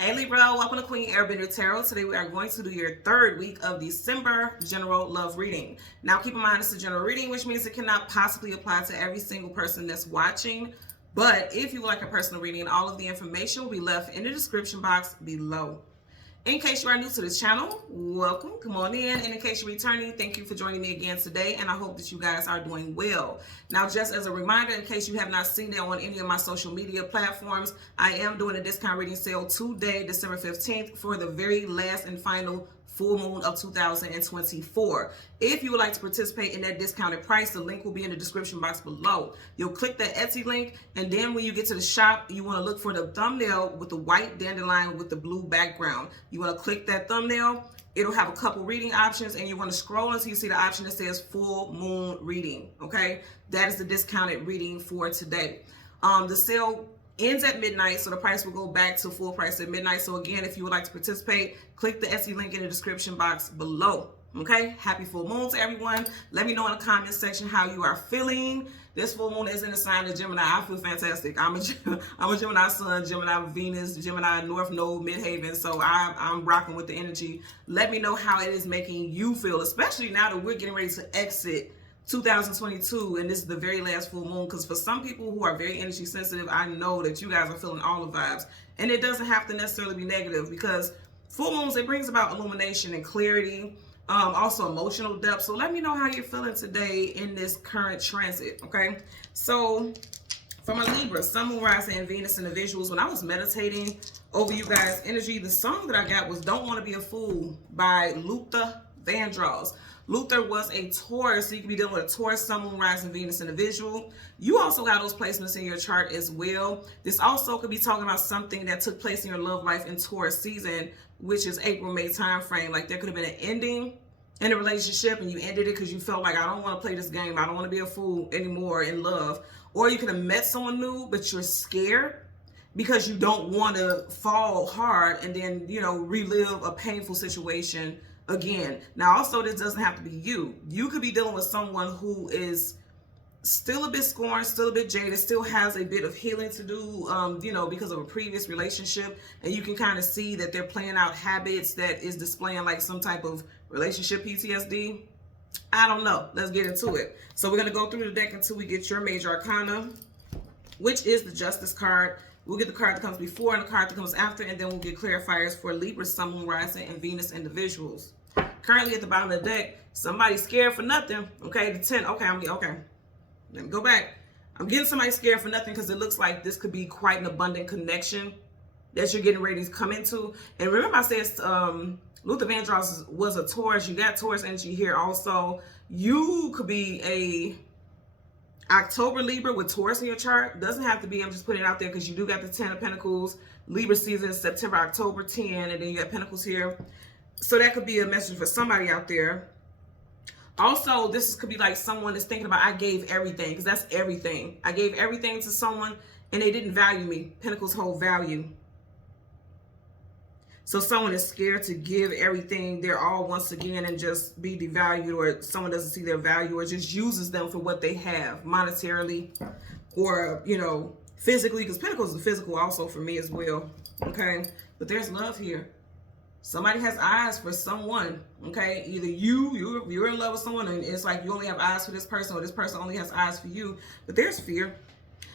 Hey Libra, welcome to Queen Airbender Tarot. Today we are going to do your third week of December general love reading. Now keep in mind it's a general reading, which means it cannot possibly apply to every single person that's watching. But if you would like a personal reading, all of the information will be left in the description box below. In case you are new to this channel, welcome, come on in. And in case you're returning, thank you for joining me again today, and I hope that you guys are doing well. Now, just as a reminder, in case you have not seen it on any of my social media platforms, I am doing a discount reading sale today, December 15th, for the very last and final full moon of 2024. If you would like to participate in that discounted price, the link will be in the description box below. You'll click that Etsy link, and then when you get to the shop, you want to look for the thumbnail with the white dandelion with the blue background. You want to click that thumbnail. It'll have a couple reading options, and you want to scroll until you see the option that says full moon reading. Okay, that is the discounted reading for today. The sale ends at midnight, so the price will go back to full price at midnight. So again, if you would like to participate, click the Etsy link in the description box below. Okay, happy full moon to everyone. Let me know in the comment section how you are feeling. This full moon is in the sign of Gemini. I feel fantastic. I'm a Gemini Sun, Gemini Venus, Gemini North Node, Midhaven. So I'm rocking with the energy. Let me know how it is making you feel, especially now that we're getting ready to exit 2022, and this is the very last full moon, because for some people who are very energy sensitive, I know that you guys are feeling all the vibes, and it doesn't have to necessarily be negative, because full moons, it brings about illumination and clarity, also emotional depth. So let me know how you're feeling today in this current transit. Okay, so for my Libra, Sun, Moon, Rising, and Venus in the visuals, when I was meditating over you guys' energy, the song that I got was "Don't Want to Be a Fool" by Luther Vandross. Luther was a Taurus, so you could be dealing with a Taurus, Sun, Moon, Rising, Venus in the visual. You also got those placements in your chart as well. This also could be talking about something that took place in your love life in Taurus season, which is April, May time frame. Like there could have been an ending in a relationship, and you ended it because you felt like, I don't want to play this game. I don't want to be a fool anymore in love. Or you could have met someone new, but you're scared because you don't want to fall hard and then, you know, relive a painful situation again. Now, also, this doesn't have to be you. You could be dealing with someone who is still a bit scorned, still a bit jaded, still has a bit of healing to do, you know, because of a previous relationship. And you can kind of see that they're playing out habits that is displaying like some type of relationship PTSD. I don't know. Let's get into it. So we're going to go through the deck until we get your major arcana, which is the Justice card. We'll get the card that comes before and the card that comes after, and then we'll get clarifiers for Libra, Sun, Moon, Rising, and Venus individuals. Currently at the bottom of the deck, somebody's scared for nothing. Okay, the 10. Okay. Let me go back. I'm getting somebody scared for nothing because it looks like this could be quite an abundant connection that you're getting ready to come into. And remember I said Luther Vandross was a Taurus. You got Taurus energy here also. You could be a October Libra with Taurus in your chart. Doesn't have to be. I'm just putting it out there because you do got the 10 of Pentacles. Libra season, September, October 10, and then you got Pentacles here. So that could be a message for somebody out there. Also, this could be like someone that's thinking about, I gave everything, because that's everything. I gave everything to someone and they didn't value me. Pentacles hold value. So someone is scared to give everything their all once again and just be devalued, or someone doesn't see their value or just uses them for what they have monetarily or, you know, physically, because Pentacles is physical also for me as well. Okay, but there's love here. Somebody has eyes for someone, okay? Either you're in love with someone and it's like you only have eyes for this person, or this person only has eyes for you. But there's fear,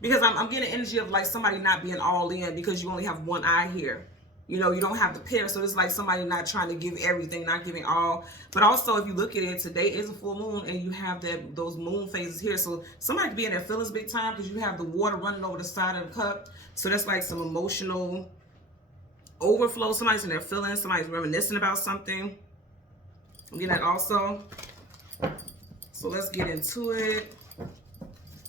because I'm getting energy of like somebody not being all in because you only have one eye here. You know, you don't have the pair, so it's like somebody not trying to give everything, not giving all. But also, if you look at it, today is a full moon and you have those moon phases here. So somebody could be in their feelings big time because you have the water running over the side of the cup. So that's like some emotional overflow. Somebody's in their feelings. Somebody's reminiscing about something. I'm getting that also. So let's get into it.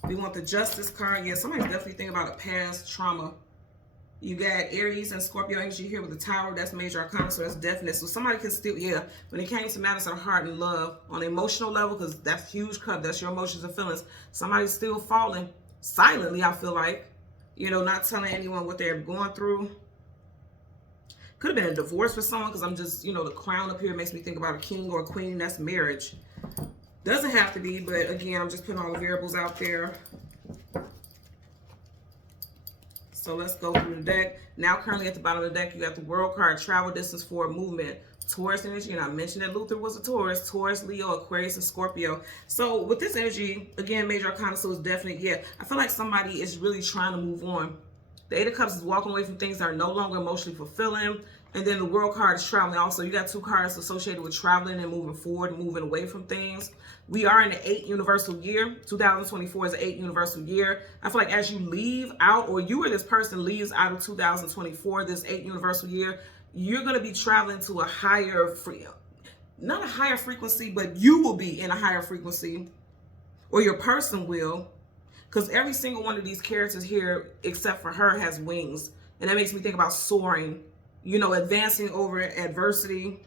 We want the Justice card. Yeah, somebody's definitely thinking about a past trauma. You got Aries and Scorpio energy here with the Tower. That's major arcana, so that's definite. So somebody can still, yeah, when it came to matters of heart and love on an emotional level, because that's huge cup, that's your emotions and feelings, somebody's still falling silently, I feel like. You know, not telling anyone what they're going through. Could have been a divorce for someone, because I'm just, you know, the crown up here makes me think about a king or a queen. That's marriage. Doesn't have to be, but again, I'm just putting all the variables out there. So let's go through the deck. Now, currently at the bottom of the deck, you got the World card, travel, distance, forward, movement, Taurus energy. And I mentioned that Luther was a Taurus, Leo, Aquarius, and Scorpio. So with this energy, again, major arcana, so it's definitely, yeah, I feel like somebody is really trying to move on. The Eight of Cups is walking away from things that are no longer emotionally fulfilling. And then the World card is traveling also. You got two cards associated with traveling and moving forward and moving away from things. We are in the 8 universal year. 2024 is an 8 universal year. I feel like as you leave out, or you or this person leaves out of 2024, this 8 universal year, you're going to be traveling to a higher, not a higher frequency, but you will be in a higher frequency, or your person will. Because every single one of these characters here, except for her, has wings. And that makes me think about soaring, you know, advancing over adversity,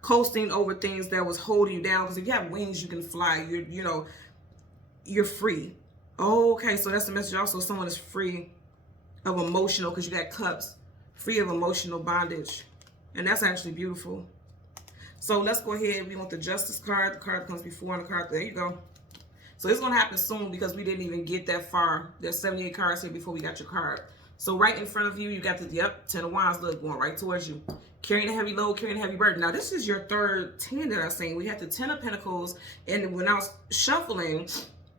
coasting over things that was holding you down. Because if you have wings, you can fly. You're free. Oh, okay, so that's the message. Also, someone is free of emotional, because you got cups, free of emotional bondage. And that's actually beautiful. So let's go ahead. We want the Justice card. The card that comes before, and the card, there you go. So it's going to happen soon because we didn't even get that far. There's 78 cards here before we got your card. So right in front of you, you got the, yep, 10 of Wands, look, going right towards you. Carrying a heavy load, carrying a heavy burden. Now, this is your third 10 that I've seen. We had the 10 of Pentacles, and when I was shuffling,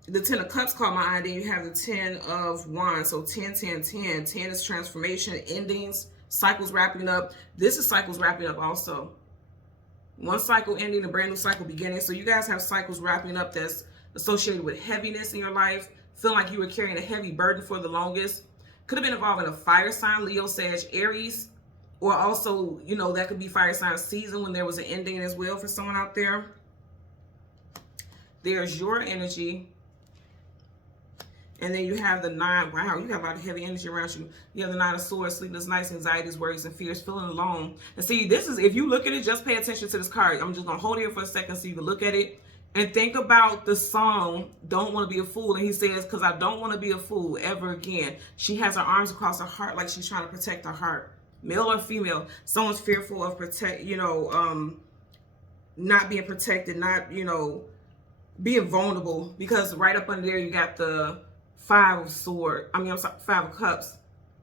the 10 of Cups caught my eye, then you have the 10 of Wands. So 10, 10, 10. 10 is transformation, endings, cycles wrapping up. This is cycles wrapping up also. One cycle ending, a brand new cycle beginning. So you guys have cycles wrapping up that's associated with heaviness in your life, feeling like you were carrying a heavy burden for the longest. Could have been involving a fire sign, Leo, Sag, Aries, or also, you know, that could be fire sign season when there was an ending as well for someone out there. There's your energy. And then you have the 9, wow, you got a lot of heavy energy around you. You have the 9 of Swords, sleepless nights, anxieties, worries, and fears, feeling alone. And see, this is, if you look at it, just pay attention to this card. I'm just going to hold it here for a second so you can look at it. And think about the song, Don't Want to Be a Fool. And he says, because I don't want to be a fool ever again. She has her arms across her heart like she's trying to protect her heart. Male or female, someone's fearful of not being protected, not, being vulnerable. Because right up under there, you got the 5 of Cups.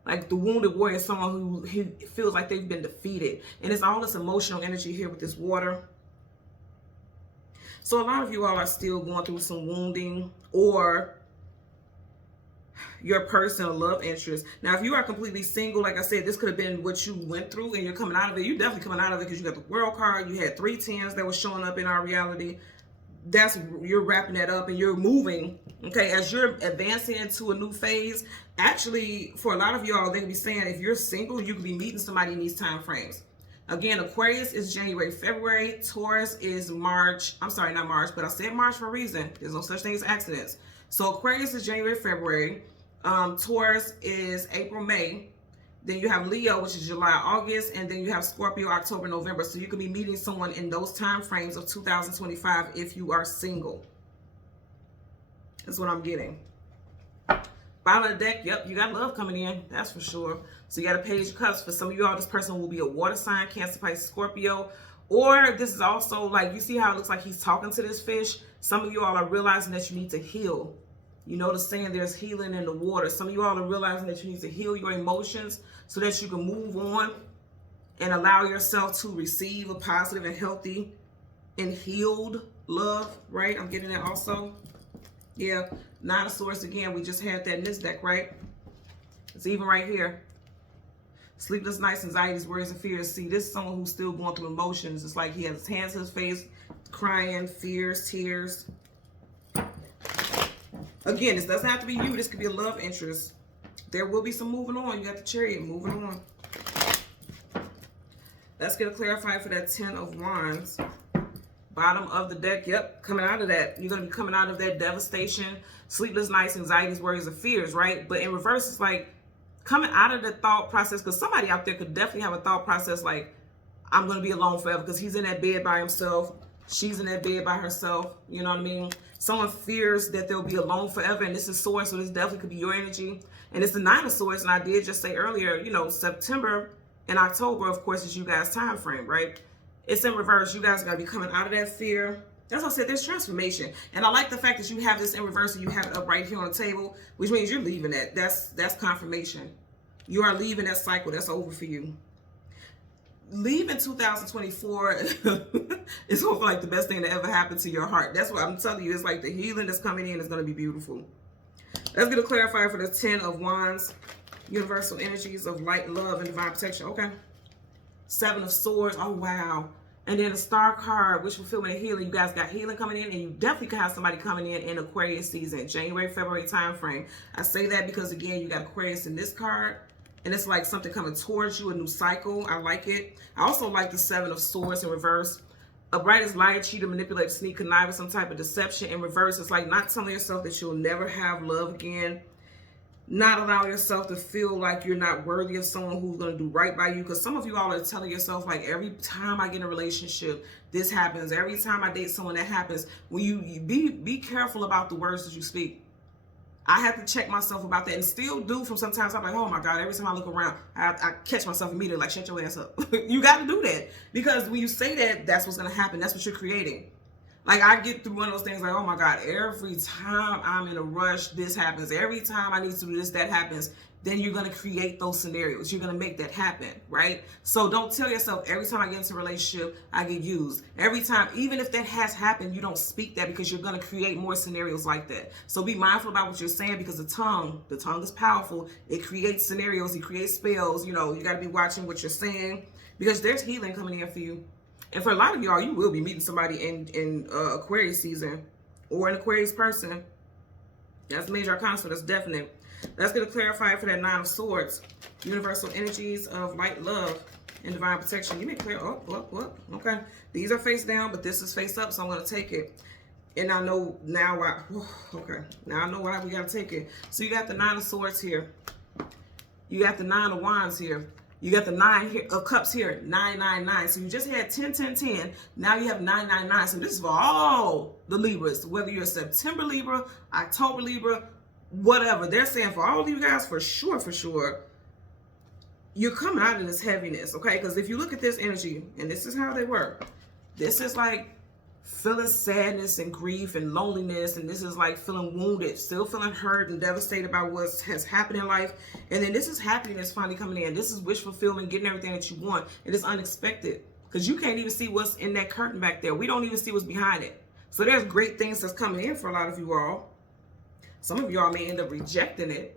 Like the wounded warrior, someone who feels like they've been defeated. And it's all this emotional energy here with this water. So a lot of you all are still going through some wounding, or your personal love interest. Now, if you are completely single, like I said, this could have been what you went through and you're coming out of it. You're definitely coming out of it because you got the World card. You had 3 10s that were showing up in our reality. You're wrapping that up and you're moving. Okay, as you're advancing into a new phase. Actually, for a lot of y'all, they could be saying if you're single, you could be meeting somebody in these time frames. Again, Aquarius is January, February. Taurus is March. I'm sorry, not March, but I said March for a reason. There's no such thing as accidents. So Aquarius is January, February. Taurus is April, May. Then you have Leo, which is July, August. And then you have Scorpio, October, November. So you could be meeting someone in those time frames of 2025 if you are single. That's what I'm getting. Bottom of the deck, yep, you got love coming in, that's for sure. So you got a Page of Cups. For some of you all, this person will be a water sign, Cancer, Pisces, Scorpio. Or this is also like, you see how it looks like he's talking to this fish? Some of you all are realizing that you need to heal. You know the saying, there's healing in the water. Some of you all are realizing that you need to heal your emotions so that you can move on and allow yourself to receive a positive and healthy and healed love, right? I'm getting that also. Yeah, 9 of Swords again. We just had that in this deck, right? It's even right here. Sleepless nights, anxieties, worries, and fears. See, this is someone who's still going through emotions. It's like he has his hands to his face, crying, fears, tears. Again, this doesn't have to be you. This could be a love interest. There will be some moving on. You got the Chariot moving on. Let's get a clarifier for that 10 of Wands. Bottom of the deck, yep, coming out of that. You're going to be coming out of that devastation, sleepless nights, anxieties, worries, and fears, right? But in reverse, it's like coming out of the thought process, because somebody out there could definitely have a thought process like, I'm going to be alone forever, because he's in that bed by himself. She's in that bed by herself. You know what I mean? Someone fears that they'll be alone forever, and this is Swords, so this definitely could be your energy. And it's the 9 of Swords, and I did just say earlier, September and October, of course, is you guys' time frame, right? It's in reverse. You guys got to be coming out of that fear, That's what I said. There's transformation. And I like the fact that you have this in reverse and you have it up right here on the table, which means you're leaving that. That's confirmation. You are leaving that cycle. That's over for you. Leaving 2024 is hopefully like the best thing that ever happened to your heart. That's what I'm telling you. It's like the healing that's coming in is going to be beautiful. Let's get a clarifier for the 10 of Wands. Universal energies of light, love, and divine protection. Okay. 7 of Swords. Oh, wow. And then the Star card, wish fulfillment and healing. You guys got healing coming in, and you definitely could have somebody coming in Aquarius season, January, February time frame. I say that because, again, you got Aquarius in this card, and it's like something coming towards you, a new cycle. I like it. I also like the 7 of Swords in reverse. A brightest liar, cheater, manipulator, sneak, connive, some type of deception. In reverse, it's like not telling yourself that you'll never have love again. Not allow yourself to feel like you're not worthy of someone who's going to do right by you. Because some of you all are telling yourself, like, every time I get in a relationship, this happens. Every time I date someone, that happens. When you be careful about the words that you speak. I have to check myself about that, and still do from sometimes. I'm like, oh my God, every time I look around, I catch myself immediately like, shut your ass up. You got to do that, because when you say that, that's what's going to happen. That's what you're creating. Like, I get through one of those things like, oh my God, every time I'm in a rush, this happens. Every time I need to do this, that happens. Then you're going to create those scenarios. You're going to make that happen, right? So don't tell yourself every time I get into a relationship, I get used. Every time, even if that has happened, you don't speak that, because you're going to create more scenarios like that. So be mindful about what you're saying, because the tongue is powerful. It creates scenarios. It creates spells. You know, you got to be watching what you're saying, because there's healing coming in for you. And for a lot of y'all, you will be meeting somebody in Aquarius season, or an Aquarius person. That's major arcana, so that's definite. Let's get a clarifier for that 9 of Swords. Universal energies of light, love, and divine protection. You may clear up. Okay. These are face down, but this is face up, so I'm going to take it. And I know now why. Okay. Now I know why we got to take it. So you got the 9 of Swords here. You got the 9 of Wands here. You got the 9 here, of Cups here, 999. So you just had 10, 10, 10. Now you have 999. So this is for all the Libras, whether you're a September Libra, October Libra, whatever. They're saying for all of you guys, for sure, you're coming out of this heaviness, okay? Because if you look at this energy, and this is how they work, this is like feeling sadness and grief and loneliness, and this is like feeling wounded, still feeling hurt and devastated by what has happened in life. And then this is happiness finally coming in. This is wish fulfillment, getting everything that you want. It is unexpected, because you can't even see what's in that curtain back there. We don't even see what's behind it. So there's great things that's coming in for a lot of you all. Some of y'all may end up rejecting it,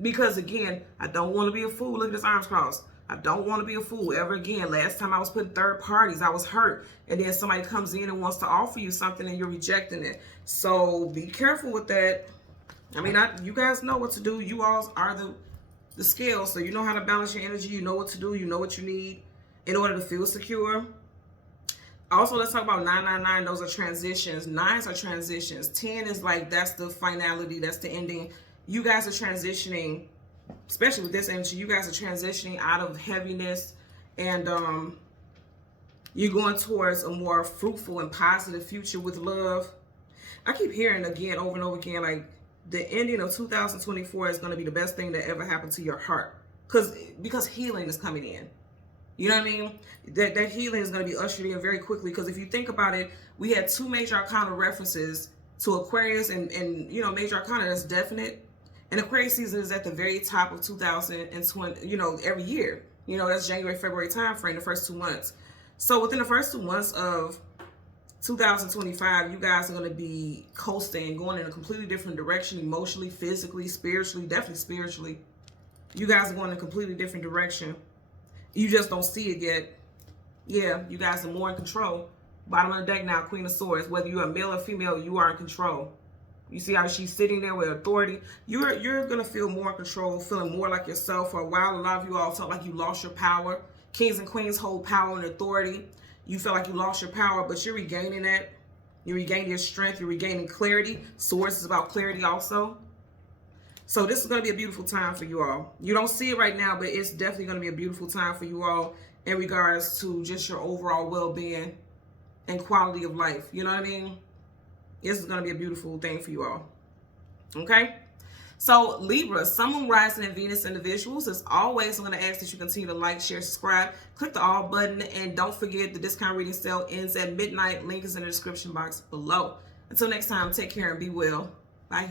because again, I don't want to be a fool. Look at this arms crossed. I don't want to be a fool ever again. Last time I was putting third parties, I was hurt. And then somebody comes in and wants to offer you something and you're rejecting it. So be careful with that. I mean, you guys know what to do. You all are the scale. So you know how to balance your energy. You know what to do. You know what you need in order to feel secure. Also, let's talk about 999. Those are transitions. 9s are transitions. 10 is like, that's the finality. That's the ending. You guys are transitioning. Especially with this energy, you guys are transitioning out of heaviness, and you're going towards a more fruitful and positive future with love. I keep hearing again, over and over again, like the ending of 2024 is going to be the best thing that ever happened to your heart, because healing is coming in. You know what I mean? That healing is going to be ushered in very quickly, because if you think about it, we had 2 major arcana references to Aquarius, and you know, major arcana, that's definite. And Aquarius season is at the very top of 2020, you know, every year. You know, that's January, February time frame, the first 2 months. So within the first 2 months of 2025, you guys are going to be coasting, going in a completely different direction, emotionally, physically, spiritually, definitely spiritually. You guys are going in a completely different direction. You just don't see it yet. Yeah, you guys are more in control. Bottom of the deck now, Queen of Swords. Whether you're a male or female, you are in control. You see how she's sitting there with authority? You're going to feel more in control, feeling more like yourself. For a while, a lot of you all felt like you lost your power. Kings and queens hold power and authority. You feel like you lost your power, but you're regaining that. You're regaining your strength. You're regaining clarity. Swords is about clarity also. So this is going to be a beautiful time for you all. You don't see it right now, but it's definitely going to be a beautiful time for you all in regards to just your overall well-being and quality of life. You know what I mean? This is going to be a beautiful thing for you all. Okay? So Libra, Sun, Moon, Rising, and Venus individuals, as always, I'm going to ask that you continue to like, share, subscribe, click the all button, and don't forget the discount reading sale ends at midnight. Link is in the description box below. Until next time, take care and be well. Bye.